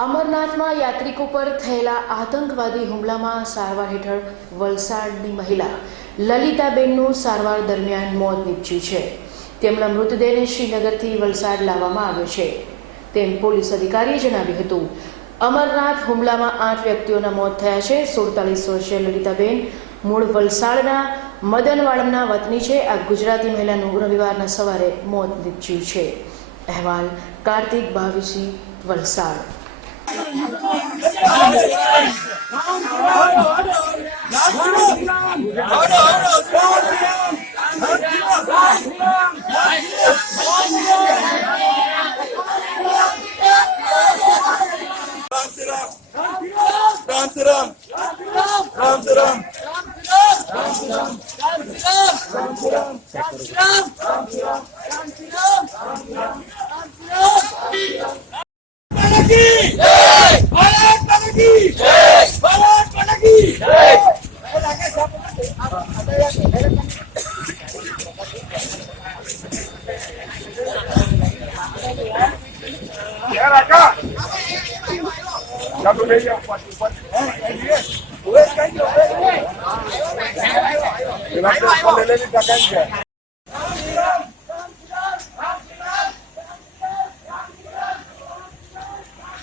અમરનાથમાં યાત્રિકો પર થયેલા આતંકવાદી હુમલામાં સારવાર હેઠળ વલસાડની મહિલા લલિતાબેનનું સારવાર દરમિયાન મોત નીપજ્યું છે. તેમના મૃતદેહને શ્રીનગરથી વલસાડ લાવવામાં આવ્યો છે. તેમ પોલીસ અધિકારીએ જણાવ્યું હતું. અમરનાથ હુમલામાં આઠ વ્યક્તિઓના મોત થયા છે. સુડતાલીસ વર્ષીય લલિતાબેન મૂળ વલસાડના મદનવાડમના વતની છે. આ ગુજરાતી મહિલાનું રવિવારના સવારે મોત નીપજ્યું છે. અહેવાલ Kartik Bavisi, Valsad. Ram Ram Ram Ram કી ભારત માતા કી Gracias.